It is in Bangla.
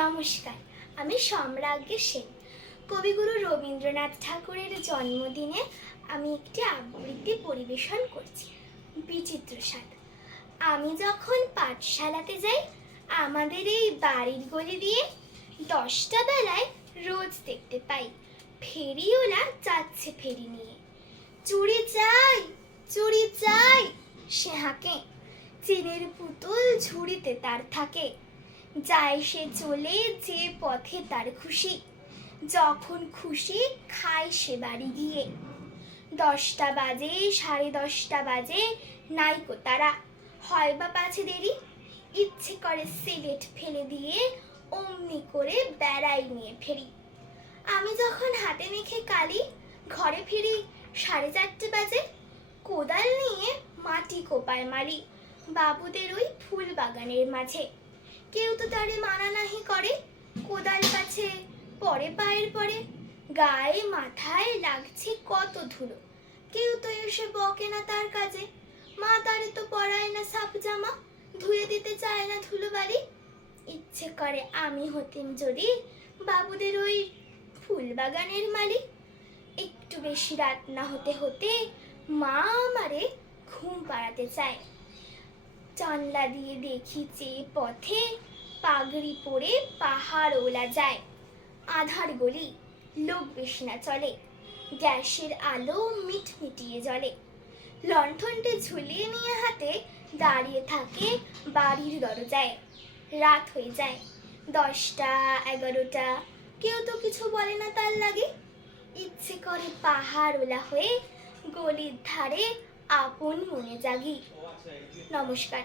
নমস্কার, আমি সম্রাজ্ঞী সেন। কবিগুরু রবীন্দ্রনাথ ঠাকুরের জন্মদিনে আমি একটি আবৃত্তি পরিবেশন করছি, বিচিত্র স্বাদ। আমি যখন পাঠশালাতে যাই, আমাদের এই বাড়ির গলি দিয়ে 10টা বেলায় রোজ দেখতে পাই ফেরিওয়ালা যাচ্ছে ফেরি নিয়ে। চুড়ি চাই, চুড়ি চাই, সে হাঁকে। চিনের পুতুল ঝুড়িতে তার থাকে। যায় সে চলে যে পথে তার খুশি, যখন খুশি খায় সে বাড়ি গিয়ে। 10টা বাজে, 10:30 বাজে, নাইকো তারা, হয় বা পাছে দেরি। ইচ্ছে করে সিগারেট ফেলে দিয়ে অমনি করে বেড়াই নিয়ে ফেরি। আমি যখন হাতে মেখে কালি ঘরে ফিরি 4:30 বাজে। কোদাল নিয়ে মাটি কোপায় মালি বাবুদের ওই ফুল বাগানের মাঝে। কেউ তো তারে মানা নাহি করে, কোদাল কাছে পরে পায়ের পরে। গায়ে মাথায় লাগছে কত ধুলো, কেউ তো এসে বকে না তার কাজে। মা তারে তো পরায় না সাপ জামা, ধুয়ে দিতে চায় না ধুলো বাড়ি। ইচ্ছে করে আমি হতেম যদি বাবুদের ওই ফুল বাগানের মালি। একটু বেশি রাত না হতে হতে মা আমারে ঘুম পাড়াতে চায়। জানলা দিয়ে দেখি চেয়ে পথে পাগড়ি পরে পাহাড় ওলা যায়। আধার গলি, লোক বেশি না চলে, গ্যাসের আলো মিটমিটিয়ে জ্বলে। লণ্ঠনটা ঝুলিয়ে নিয়ে হাতে দাঁড়িয়ে থাকে বাড়ির দরজায়। রাত হয়ে যায় 10টা 11টা, কেউ তো কিছু বলে না তার লাগে। ইচ্ছে করে পাহাড় ওলা হয়ে গলির ধারে আপন মনে জাগি। নমস্কার।